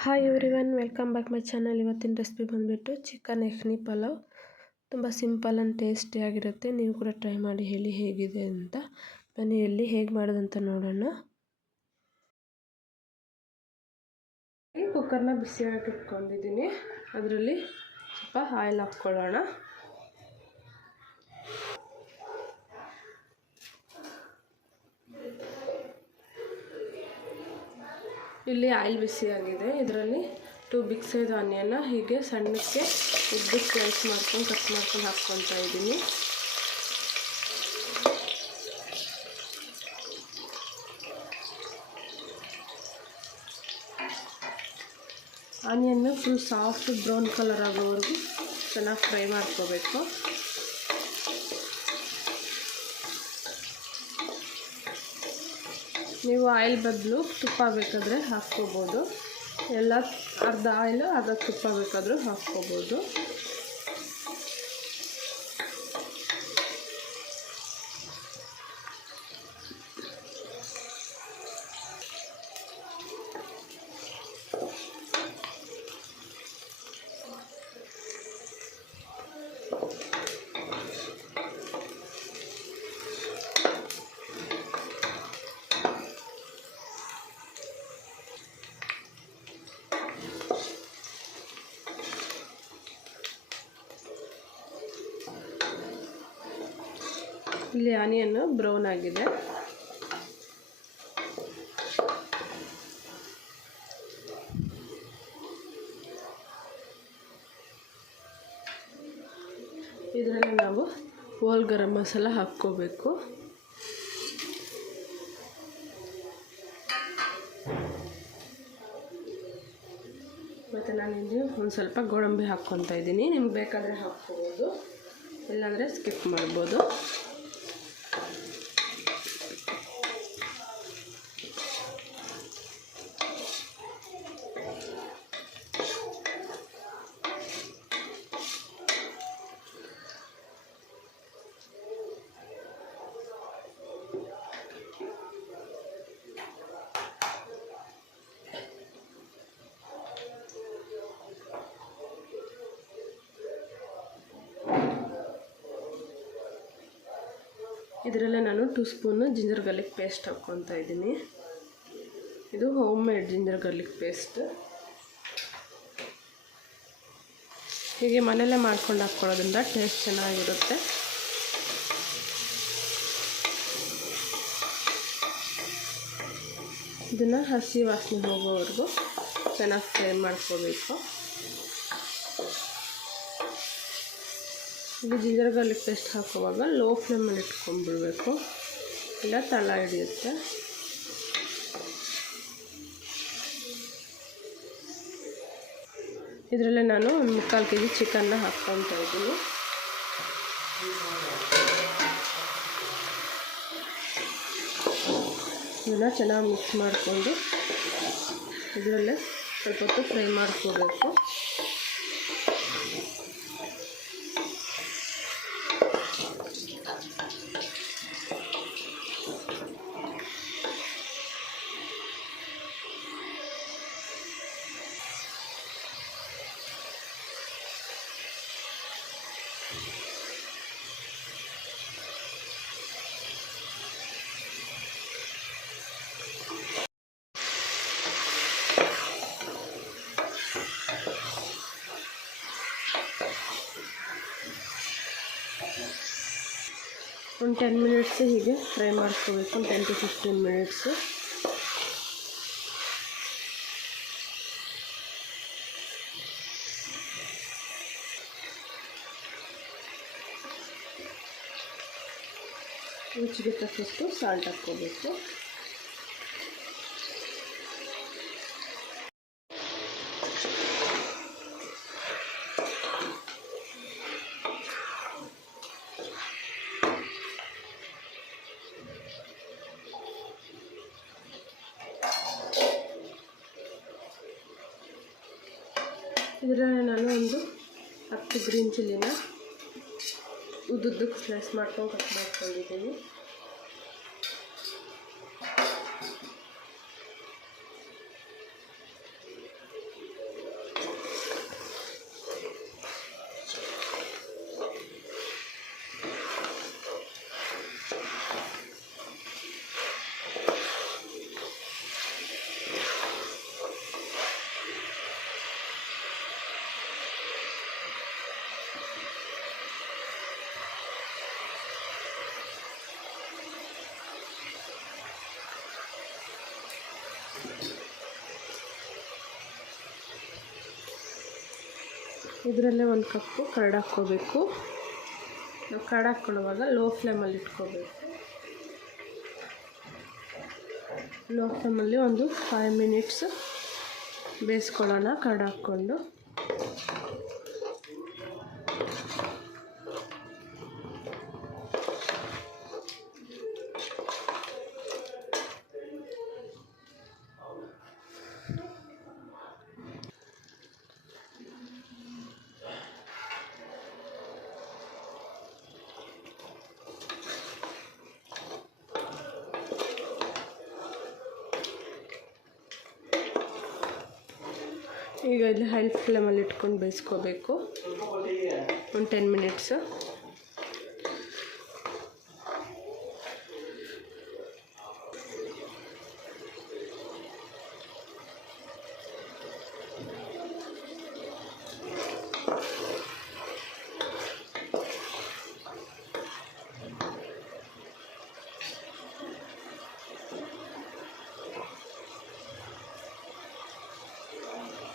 Hi everyone, welcome back my channel. ಇವತ್ತಿನ recipe ಬಂದುಬಿಟ್ಟು chicken ಯಖನಿ pulao. ತುಂಬ ಸಿಂಪಲ್ ಆ್ಯಂಡ್ ಟೇಸ್ಟಿಯಾಗಿರುತ್ತೆ. ನೀವು ಕೂಡ ಟ್ರೈ ಮಾಡಿ ಹೇಳಿ ಹೇಗಿದೆ ಅಂತ. ಬನ್ನಿ ಎಲ್ಲಿ ಹೇಗೆ ಮಾಡೋದಂತ ನೋಡೋಣ. ಕುಕ್ಕರ್ನ ಬಿಸಿಯಾಗಿ ಇಟ್ಕೊಂಡಿದ್ದೀನಿ. ಅದರಲ್ಲಿ ಸ್ವಲ್ಪ ಆಯಿಲ್ ಹಾಕ್ಕೊಳ್ಳೋಣ. ಇಲ್ಲಿ ಆಯಿಲ್ ಬಿಸಿಯಾಗಿದೆ. ಇದರಲ್ಲಿ 2 ಬಿಗ್ ಸೈಜ್ ಆನಿಯನ್ನ ಹೀಗೆ ಸಣ್ಣಕ್ಕೆ ಉದ್ದು ಸ್ಲೈಸ್ ಮಾಡ್ಕೊಂಡು ಕಟ್ ಮಾಡ್ಕೊಂಡು ಹಾಕ್ಕೊತಾ ಇದ್ದೀನಿ. Onion full soft brown colour ಆಗೋವರೆಗೂ ಚೆನ್ನಾಗಿ ಫ್ರೈ ಮಾಡ್ಕೋಬೇಕು. ನೀವು ಆಯಿಲ್ ಬದಲು ತುಪ್ಪ ಬೇಕಾದರೆ ಹಾಕ್ಕೋಬೋದು. ಎಲ್ಲ ಅರ್ಧ ಆಯಿಲು ಅರ್ಧ ತುಪ್ಪ ಬೇಕಾದರೂ ಹಾಕ್ಕೋಬೋದು. ಇಲ್ಲಿ ಆನಿಯನ್ನು ಬ್ರೌನ್ ಆಗಿದೆ. ಇದರಲ್ಲಿ ನಾವು ಹೋಲ್ ಗರಂ ಮಸಾಲ ಹಾಕ್ಕೋಬೇಕು. ಮತ್ತು ನಾನು ಇಲ್ಲಿ ಒಂದು ಸ್ವಲ್ಪ ಗೋಡಂಬಿ ಹಾಕ್ಕೊತಾ ಇದ್ದೀನಿ. ನಿಮ್ಗೆ ಬೇಕಾದರೆ ಹಾಕ್ಕೋಬೋದು, ಇಲ್ಲಾಂದರೆ ಸ್ಕಿಪ್ ಮಾಡ್ಬೋದು. ಇದರಲ್ಲೇ ನಾನು 2 ಸ್ಪೂನು ಜಿಂಜರ್ ಗಾರ್ಲಿಕ್ ಪೇಸ್ಟ್ ಹಾಕ್ಕೊತಾ ಇದ್ದೀನಿ. ಇದು home made ginger garlic paste. ಹೀಗೆ ಮನೆಯಲ್ಲೇ ಮಾಡ್ಕೊಂಡು ಹಾಕ್ಕೊಳ್ಳೋದ್ರಿಂದ ಟೇಸ್ಟ್ ಚೆನ್ನಾಗಿರುತ್ತೆ. ಇದನ್ನು ಹಸಿ ವಾಸನೆ ಹೋಗೋವರೆಗೂ ಚೆನ್ನಾಗಿ ಫ್ರೈ ಮಾಡ್ಕೋಬೇಕು. ಇದು ಜಿಂಜರ್ ಗಾರ್ಲಿಕ್ ಪೇಸ್ಟ್ ಹಾಕುವಾಗ ಲೋ ಫ್ಲೇಮಲ್ಲಿ ಇಟ್ಕೊಂಡ್ಬಿಡ್ಬೇಕು, ಇಲ್ಲ ತಳ ಹಿಡಿಯುತ್ತೆ. ಇದರಲ್ಲೇ ನಾನು 1/4 kg ಚಿಕನ್ನ ಹಾಕ್ಕೊತಾ ಇದ್ದೀನಿ. ಇದನ್ನು ಚೆನ್ನಾಗಿ ಮಿಕ್ಸ್ ಮಾಡಿಕೊಂಡು ಇದರಲ್ಲೇ ಸ್ವಲ್ಪ ಹೊತ್ತು ಫ್ರೈ ಮಾಡ್ಕೋಬೇಕು. ಒಂದು 10 ಮಿನಿಟ್ಸ್ ಹೀಗೆ ಫ್ರೈ ಮಾಡ್ಕೋಬೇಕು. 10 to 15 ಮಿನಿಟ್ಸು. ರುಚಿಗೆ ತಕ್ಕಷ್ಟು ಸಾಲ್ಟ್ ಹಾಕ್ಕೋಬೇಕು. ಇದರಲ್ಲಿ ನಾನು ಒಂದು 10 ಗ್ರೀನ್ ಚಿಲ್ಲಿನ ಉದ್ದುದ್ದಕ್ಕೆ ಸ್ಲೈಸ್ ಮಾಡ್ಕೊಂಡು ಕಟ್ ಮಾಡ್ಕೊಂಡಿದ್ದೀನಿ. ಇದರಲ್ಲೇ 1 ಕಪ್ಪು ಕರ್ಡ್ ಹಾಕ್ಕೋಬೇಕು. ನಾವು ಕರ್ಡ್ ಹಾಕ್ಕೊಳ್ಳುವಾಗ ಲೋ ಫ್ಲೇಮಲ್ಲಿ ಇಟ್ಕೋಬೇಕು. ಲೋ ಫ್ಲೇಮಲ್ಲಿ ಒಂದು 5 ಮಿನಿಟ್ಸ್ ಬೇಯಿಸ್ಕೊಳ್ಳೋಣ ಕರ್ಡ್ ಹಾಕ್ಕೊಂಡು. ಈಗ ಇಲ್ಲಿ ಹೈ ಫ್ಲೇಮಲ್ಲಿ ಇಟ್ಕೊಂಡು ಬೇಯಿಸ್ಕೋಬೇಕು ಒಂದು 10 ಮಿನಿಟ್ಸ್.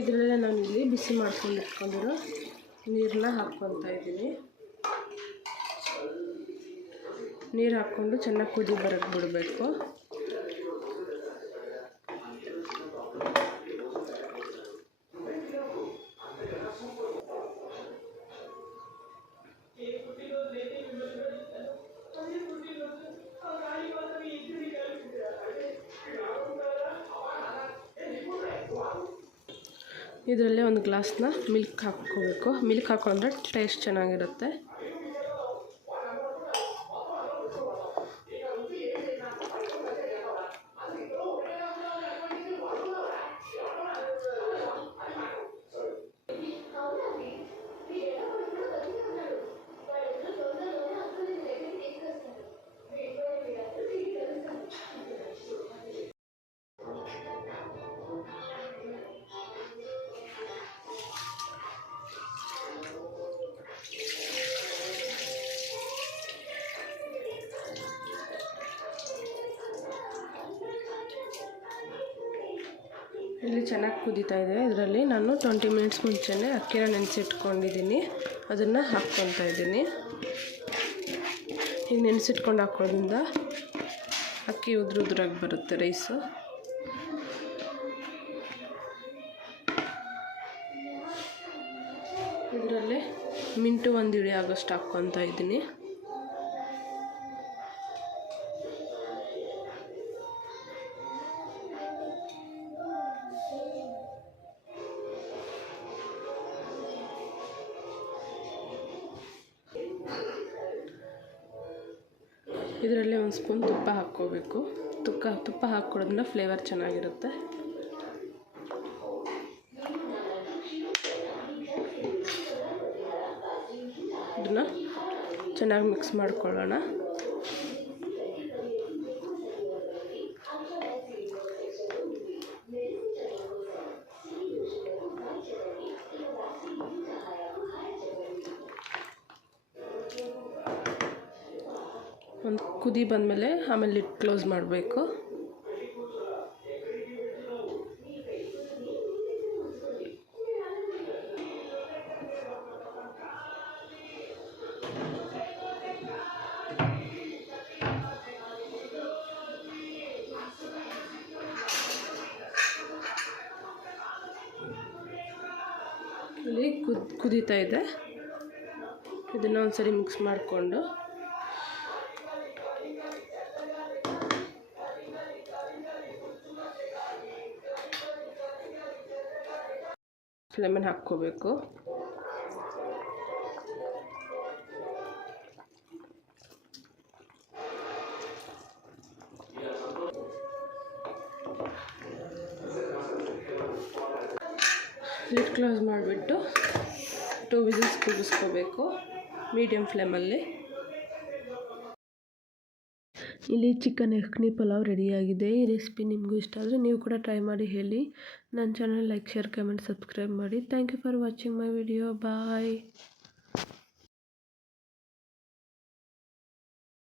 ಇದರಲ್ಲೇ ನಾನಿಲ್ಲಿ ಬಿಸಿ ಮಾಡ್ಕೊಂಡು ಇಟ್ಕೊಂಡಿರೋ ನೀರನ್ನ ಹಾಕ್ಕೊತಾ ಇದ್ದೀನಿ. ನೀರು ಹಾಕ್ಕೊಂಡು ಚೆನ್ನಾಗಿ ಕುದಿ ಬರೋಕ್ಕೆ ಬಿಡಬೇಕು. ಇದರಲ್ಲೇ ಒಂದು ಗ್ಲಾಸ್ನ ಮಿಲ್ಕ್ ಹಾಕ್ಕೋಬೇಕು. ಮಿಲ್ಕ್ ಹಾಕೊಂಡ್ರೆ ಟೇಸ್ಟ್ ಚೆನ್ನಾಗಿರುತ್ತೆ. ಇಲ್ಲಿ ಚೆನ್ನಾಗಿ ಕುದೀತಾ ಇದೆ. ಇದರಲ್ಲಿ ನಾನು 20 ಮಿನಿಟ್ಸ್ ಮುಂಚೆನೇ ಅಕ್ಕಿನ ನೆನೆಸಿಟ್ಕೊಂಡಿದ್ದೀನಿ, ಅದನ್ನು ಹಾಕ್ಕೊತಾ ಇದ್ದೀನಿ. ಈಗ ನೆನೆಸಿಟ್ಕೊಂಡು ಹಾಕೋದ್ರಿಂದ ಅಕ್ಕಿ ಉದುರಾಗಿ ಬರುತ್ತೆ ರೈಸು. ಇದರಲ್ಲಿ ಮಿಂಟು 1 ಇಡಿ ಆಗೋಷ್ಟು ಹಾಕ್ಕೊತಾ ಇದ್ದೀನಿ. ಇದರಲ್ಲೇ 1 ಸ್ಪೂನ್ ತುಪ್ಪ ಹಾಕ್ಕೋಬೇಕು. ತುಪ್ಪ ಹಾಕ್ಕೊಡೋದ್ರಿಂದ ಫ್ಲೇವರ್ ಚೆನ್ನಾಗಿರುತ್ತೆ. ಇದನ್ನು ಚೆನ್ನಾಗಿ ಮಿಕ್ಸ್ ಮಾಡ್ಕೊಳ್ಳೋಣ. ಒಂದು ಕುದಿ ಬಂದಮೇಲೆ ಆಮೇಲೆ ಲಿಡ್ ಕ್ಲೋಸ್ ಮಾಡಬೇಕು. ಇಲ್ಲಿ ಕುದೀತಾ ಇದೆ. ಇದನ್ನು ಒಂದ್ಸರಿ ಮಿಕ್ಸ್ ಮಾಡಿಕೊಂಡು ಲೆಮನ್ ಹಾಕ್ಕೋಬೇಕು. ಲಿಡ್ ಕ್ಲೋಸ್ ಮಾಡಿಬಿಟ್ಟು 2 ವಿಸಿಲ್ಸ್ ಕೂಗಿಸ್ಕೋಬೇಕು ಮೀಡಿಯಮ್ ಫ್ಲೇಮಲ್ಲಿ. ಇಲ್ಲಿ ಚಿಕನ್ ಯಖನಿ ಪಲಾವ್ ರೆಡಿಯಾಗಿದೆ. ಈ ರೆಸಿಪಿ ನಿಮಗೂ ಇಷ್ಟ ಆದರೆ ನೀವು ಕೂಡ ಟ್ರೈ ಮಾಡಿ ಹೇಳಿ. ನನ್ನ channel like, share, comment, subscribe ಮಾಡಿ. Thank you for watching my video. Bye.